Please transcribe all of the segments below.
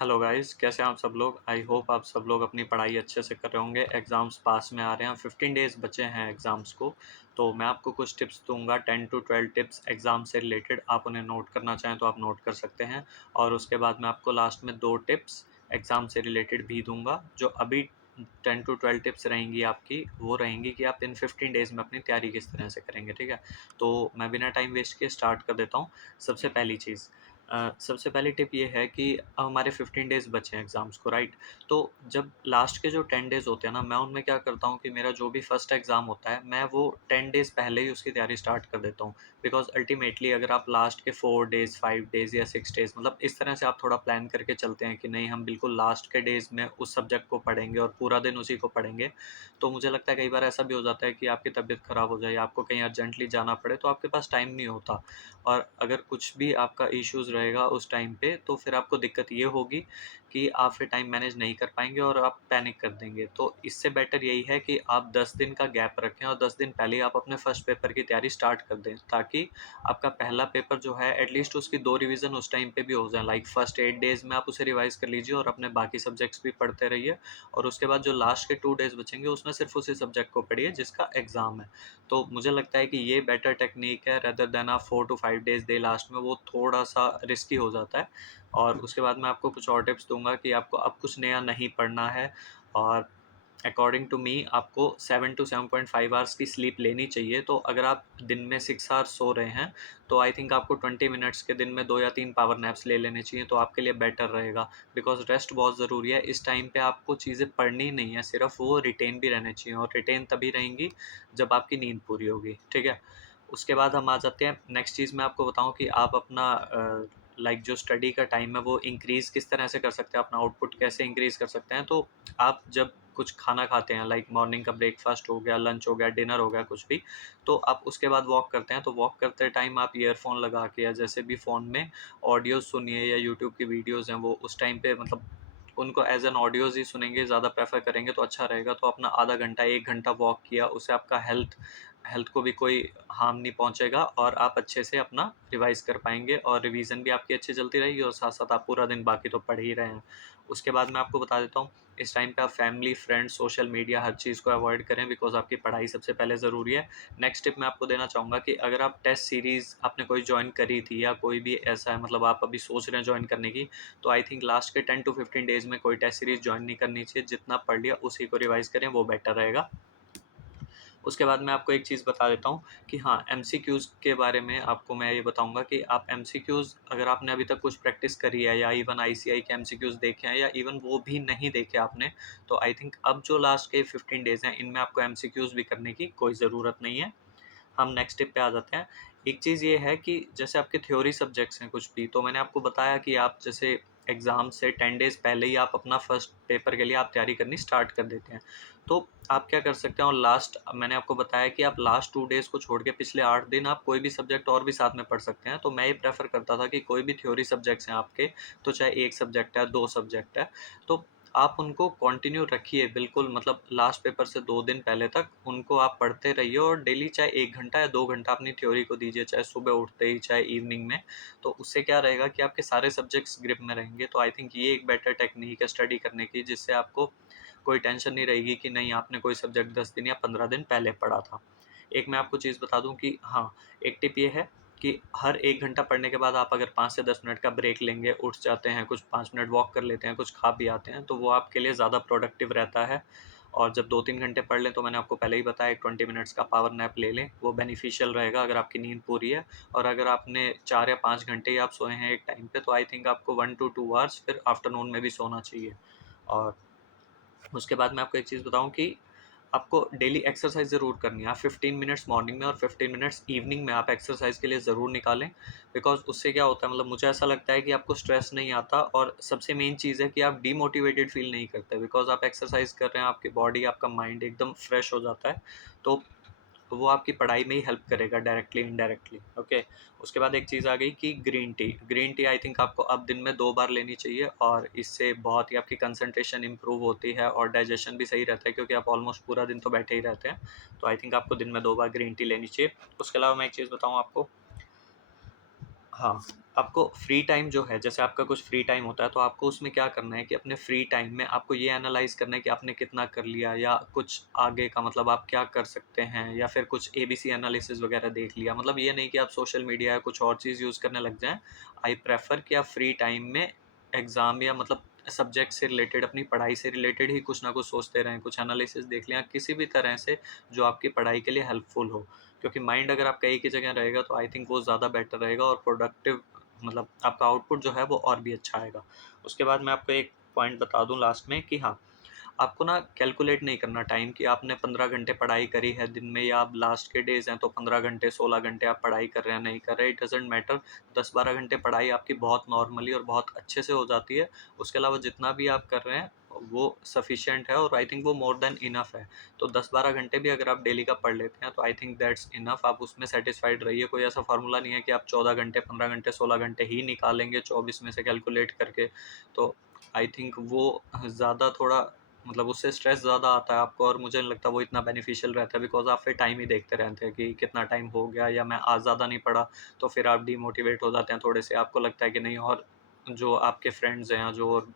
Hello guys, कैसे हैं आप सब लोग। आई होप आप सब लोग अपनी पढ़ाई अच्छे से कर रहे होंगे। एग्ज़ाम्स पास में आ रहे हैं, 15 डेज़ बचे हैं एग्ज़ाम्स को। तो मैं आपको कुछ टिप्स दूंगा, 10 टू 12 टिप्स एग्ज़ाम से रिलेटेड। आप उन्हें नोट करना चाहें तो आप नोट कर सकते हैं। और उसके बाद मैं आपको लास्ट में 2 टिप्स एग्ज़ाम से रिलेटेड भी दूंगा। जो अभी 10 टू 12 टिप्स रहेंगी आपकी, वो रहेंगी कि आप इन 15 डेज़ में अपनी तैयारी किस तरह से करेंगे, ठीक है। तो मैं बिना टाइम वेस्ट किए स्टार्ट कर देता हूँ। सबसे पहली चीज़, सबसे पहली टिप ये है कि अब हमारे 15 डेज़ बचे हैं एग्ज़ाम्स को, राइट? तो जब लास्ट के जो 10 डेज़ होते हैं ना, मैं उनमें क्या करता हूँ कि मेरा जो भी फर्स्ट एग्ज़ाम होता है, मैं वो 10 डेज़ पहले ही उसकी तैयारी स्टार्ट कर देता हूँ। बिकॉज़ अल्टीमेटली अगर आप लास्ट के 4 डेज़, 5 डेज़ या 6 डेज़, मतलब इस तरह से आप थोड़ा प्लान करके चलते हैं कि नहीं, हम बिल्कुल लास्ट के डेज़ में उस सब्जेक्ट को पढ़ेंगे और पूरा दिन उसी को पढ़ेंगे। तो मुझे लगता है कई बार ऐसा भी हो जाता है कि आपकी तबीयत ख़राब हो जाए या आपको कहीं अर्जेंटली जाना पड़े, तो आपके पास टाइम नहीं होता। और अगर कुछ भी आपका इश्यूज़ रहेगा उस टाइम पे, तो फिर आपको दिक्कत ये होगी कि आप फिर टाइम मैनेज नहीं कर पाएँगे और आप पैनिक कर देंगे। तो इससे बेटर यही है कि आप 10 दिन का गैप रखें और 10 दिन पहले ही आप अपने फर्स्ट पेपर की तैयारी स्टार्ट कर दें, ताकि आपका पहला पेपर जो है एटलीस्ट उसकी 2 रिवीज़न उस टाइम पे भी हो जाएँ। लाइक फर्स्ट 8 डेज़ में आप उसे रिवाइज़ कर लीजिए और अपने बाकी सब्जेक्ट्स भी पढ़ते रहिए, और उसके बाद जो लास्ट के 2 डेज़ बचेंगे उसमें सिर्फ़ उसी सब्जेक्ट को पढ़िए जिसका एग्ज़ाम है। तो मुझे लगता है कि ये बेटर टेक्नीक है रेदर देन आप 4 टू 5 डेज़ दें लास्ट में, वो थोड़ा-सा रिस्की हो जाता है। और उसके बाद मैं आपको कुछ और टिप्स दूँगा कि आपको अब कुछ नया नहीं पढ़ना है। और अकॉर्डिंग टू मी आपको 7 टू 7.5 आवर्स की स्लीप लेनी चाहिए। तो अगर आप दिन में 6 आवर्स सो रहे हैं, तो आई थिंक आपको 20 मिनट्स के दिन में 2 या 3 पावर नैप्स ले लेने चाहिए, तो आपके लिए बेटर रहेगा। बिकॉज़ रेस्ट बहुत ज़रूरी है। इस टाइम पे आपको चीज़ें पढ़नी नहीं है, सिर्फ़ वो रिटेन भी रहने चाहिए, और रिटेन तभी रहेंगी जब आपकी नींद पूरी होगी, ठीक है? उसके बाद हम आ जाते हैं नेक्स्ट चीज़। मैं आपको बताऊँ कि आप अपना लाइक जो स्टडी का टाइम है वो इंक्रीज़ किस तरह से कर सकते हैं, अपना आउटपुट कैसे इंक्रीज़ कर सकते हैं। तो आप जब कुछ खाना खाते हैं, लाइक मॉर्निंग का ब्रेकफ़ास्ट हो गया, लंच हो गया, डिनर हो गया, कुछ भी, तो आप उसके बाद वॉक करते हैं, तो वॉक करते टाइम आप ईयरफ़ोन लगा के या जैसे भी फ़ोन में ऑडियोज़ सुनिए, या यूट्यूब की वीडियोज़ हैं वो उस टाइम पे, मतलब उनको एज़ एन ऑडियोज़ ही सुनेंगे, ज़्यादा प्रेफ़र करेंगे तो अच्छा रहेगा। तो अपना आधा घंटा, 1 घंटा वॉक किया, उससे आपका हेल्थ हेल्थ को भी कोई हार्म नहीं पहुँचेगा, और आप अच्छे से अपना रिवाइज़ कर पाएँगे, और रिवीज़न भी आपकी अच्छी चलती रहेगी, और साथ-साथ आप पूरा दिन बाकी तो पढ़ ही रहे हैं। उसके बाद मैं आपको बता देता हूँ, इस टाइम पे आप फैमिली, फ्रेंड्स, सोशल मीडिया, हर चीज़ को अवॉइड करें, बिकॉज़ आपकी पढ़ाई सबसे पहले ज़रूरी है। नेक्स्ट टिप मैं आपको देना चाहूँगा कि अगर आप टेस्ट सीरीज़ आपने कोई जॉइन करी थी, या कोई भी ऐसा है, मतलब आप अभी सोच रहे हैं जॉइन करने की, तो आई थिंक लास्ट के 10 टू 15 डेज़ में कोई टेस्ट सीरीज़ जॉइन नहीं करनी चाहिए। जितना पढ़ लिया उसी को रिवाइज़ करें, वो बेटर रहेगा। उसके बाद मैं आपको एक चीज़ बता देता हूँ कि हाँ, एमसीक्यूज़ के बारे में आपको मैं ये बताऊँगा कि आप एमसीक्यूज़, अगर आपने अभी तक कुछ प्रैक्टिस करी है, या इवन आईसीआई के एमसीक्यूज़ देखे हैं, या इवन वो भी नहीं देखे आपने, तो आई थिंक अब जो लास्ट के 15 डेज़ हैं, इनमें आपको एमसीक्यूज़ भी करने की कोई ज़रूरत नहीं है। हम नेक्स्ट स्टेप पे आ जाते हैं। एक चीज़ ये है कि जैसे आपके थ्योरी सब्जेक्ट्स हैं कुछ भी, तो मैंने आपको बताया कि आप जैसे एग्ज़ाम से 10 डेज़ पहले ही आप अपना फर्स्ट पेपर के लिए आप तैयारी करनी स्टार्ट कर देते हैं। तो आप क्या कर सकते हैं, और लास्ट मैंने आपको बताया कि आप लास्ट 2 डेज़ को छोड़ के पिछले 8 दिन आप कोई भी सब्जेक्ट और भी साथ में पढ़ सकते हैं। तो मैं ये प्रेफ़र करता था कि कोई भी थ्योरी सब्जेक्ट्स हैं आपके, तो चाहे 1 सब्जेक्ट है, 2 सब्जेक्ट है, तो आप उनको कंटिन्यू रखिए बिल्कुल, मतलब लास्ट पेपर से 2 दिन पहले तक उनको आप पढ़ते रहिए, और डेली चाहे 1 घंटा या 2 घंटा अपनी थ्योरी को दीजिए, चाहे सुबह उठते ही, चाहे इवनिंग में। तो उससे क्या रहेगा कि आपके सारे सब्जेक्ट्स ग्रिप में रहेंगे। तो आई थिंक ये एक बेटर टेक्नीक है स्टडी करने की, जिससे आपको कोई टेंशन नहीं रहेगी कि नहीं, आपने कोई सब्जेक्ट 10 दिन या 15 दिन पहले पढ़ा था। एक मैं आपको चीज़ बता दूँ कि हाँ, एक टिप ये है कि हर 1 घंटा पढ़ने के बाद आप अगर 5 से 10 मिनट का ब्रेक लेंगे, उठ जाते हैं, कुछ 5 मिनट वॉक कर लेते हैं, कुछ खा भी आते हैं, तो वो आपके लिए ज़्यादा प्रोडक्टिव रहता है। और जब 2-3 घंटे पढ़ लें, तो मैंने आपको पहले ही बताया, 20 मिनट्स का पावर नैप ले लें, वो बेनिफिशियल रहेगा अगर आपकी नींद पूरी है। और अगर आपने 4 या 5 घंटे ही आप सोए हैं एक टाइम पे, तो आई थिंक आपको 1 टू 2 आवर्स फिर आफ्टरनून में भी सोना चाहिए। और उसके बाद मैं आपको एक चीज़ बताऊँ कि आपको डेली एक्सरसाइज ज़रूर करनी है। आप 15 मिनट्स मॉर्निंग में और 15 मिनट्स इवनिंग में आप एक्सरसाइज के लिए ज़रूर निकालें। बिकॉज़ उससे क्या होता है, मतलब मुझे ऐसा लगता है कि आपको स्ट्रेस नहीं आता, और सबसे मेन चीज़ है कि आप डीमोटिवेटेड फ़ील नहीं करते, बिकॉज़ आप एक्सरसाइज कर रहे हैं, आपकी बॉडी, आपका माइंड एकदम फ्रेश हो जाता है। तो वो आपकी पढ़ाई में ही हेल्प करेगा डायरेक्टली, इनडायरेक्टली, ओके। उसके बाद एक चीज़ आ गई कि ग्रीन टी आई थिंक आपको अब दिन में 2 बार लेनी चाहिए, और इससे बहुत ही आपकी कंसंट्रेशन इम्प्रूव होती है, और डाइजेशन भी सही रहता है, क्योंकि आप ऑलमोस्ट पूरा दिन तो बैठे ही रहते हैं। तो आई थिंक आपको दिन में 2 बार ग्रीन टी लेनी चाहिए। उसके अलावा मैं एक चीज़ बताऊँ आपको, हाँ, आपको फ्री टाइम जो है, जैसे आपका कुछ फ्री टाइम होता है, तो आपको उसमें क्या करना है कि अपने फ्री टाइम में आपको ये एनालाइज़ करना है कि आपने कितना कर लिया, या कुछ आगे का मतलब आप क्या कर सकते हैं, या फिर कुछ एबीसी एनालिसिस वगैरह देख लिया। मतलब ये नहीं कि आप सोशल मीडिया या कुछ और चीज़ यूज़ करने लग जाएँ। आई प्रेफ़र कि आप फ्री टाइम में एग्ज़ाम या मतलब सब्जेक्ट से रिलेटेड, अपनी पढ़ाई से रिलेटेड ही कुछ ना कुछ सोचते रहें, कुछ एनालिसिस देख लें, या किसी भी तरह से जो आपकी पढ़ाई के लिए हेल्पफुल हो। क्योंकि माइंड अगर आपका एक ही जगह रहेगा, तो आई थिंक वो ज़्यादा बेटर रहेगा, और प्रोडक्टिव मतलब आपका आउटपुट जो है वो और भी अच्छा आएगा। उसके बाद मैं आपको एक पॉइंट बता दूँ लास्ट में कि हाँ, आपको ना कैलकुलेट नहीं करना टाइम कि आपने 15 घंटे पढ़ाई करी है दिन में, या आप लास्ट के डेज़ हैं तो 15 घंटे, 16 घंटे आप पढ़ाई कर रहे हैं, नहीं कर रहे, इट डज़न्ट मैटर। 10-12 घंटे पढ़ाई आपकी बहुत नॉर्मली और बहुत अच्छे से हो जाती है। उसके अलावा जितना भी आप कर रहे हैं, वो सफिशिएंट है, और आई थिंक वो मोर देन इनफ है। तो 10-12 घंटे भी अगर आप डेली का पढ़ लेते हैं, तो आई थिंक दैट्स इनफ। आप उसमें सैटिस्फाइड रहिए। कोई ऐसा फ़ॉर्मूला नहीं है कि आप 14 घंटे, 15 घंटे, 16 घंटे ही निकालेंगे 24 में से कैलकुलेट करके। तो आई थिंक वो ज़्यादा थोड़ा मतलब उससे स्ट्रेस ज़्यादा आता है आपको, और मुझे नहीं लगता वो इतना बेनिफिशियल रहता है, बिकॉज़ आप फिर टाइम ही देखते रहते हैं कि कितना टाइम हो गया, या मैं आज ज़्यादा नहीं पढ़ा। तो फिर आप डीमोटिवेट हो जाते हैं थोड़े से, आपको लगता है कि नहीं, और जो आपके फ्रेंड्स हैं, जो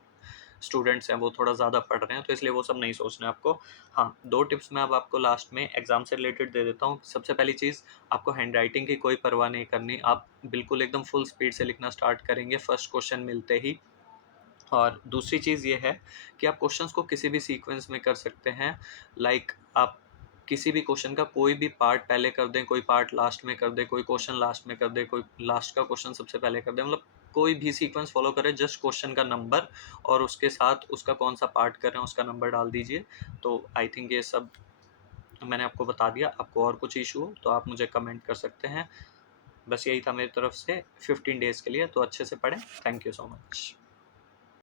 स्टूडेंट्स हैं, वो थोड़ा ज़्यादा पढ़ रहे हैं, तो इसलिए वो सब नहीं सोचना है आपको। हाँ, 2 टिप्स मैं अब आपको लास्ट में एग्ज़ाम से रिलेटेड दे देता हूँ। सबसे पहली चीज़, आपको हैंडराइटिंग की कोई परवाह नहीं करनी। आप बिल्कुल एकदम फुल स्पीड से लिखना स्टार्ट करेंगे फर्स्ट क्वेश्चन मिलते ही। और दूसरी चीज़ ये है कि आप क्वेश्चंस को किसी भी सीक्वेंस में कर सकते हैं। लाइक आप किसी भी क्वेश्चन का कोई भी पार्ट पहले कर दें, कोई पार्ट लास्ट में कर दें, कोई क्वेश्चन लास्ट में कर दें, कोई लास्ट का क्वेश्चन सबसे पहले कर दें। मतलब कोई भी सीक्वेंस फ़ॉलो करें, जस्ट क्वेश्चन का नंबर और उसके साथ उसका कौन-सा पार्ट कर रहे हैं, उसका नंबर डाल दीजिए। तो आई थिंक ये सब मैंने आपको बता दिया। आपको और कुछ इश्यू हो, तो आप मुझे कमेंट कर सकते हैं। बस यही था मेरी तरफ से 15 डेज़ के लिए, तो अच्छे से पढ़ें। Thank you so much.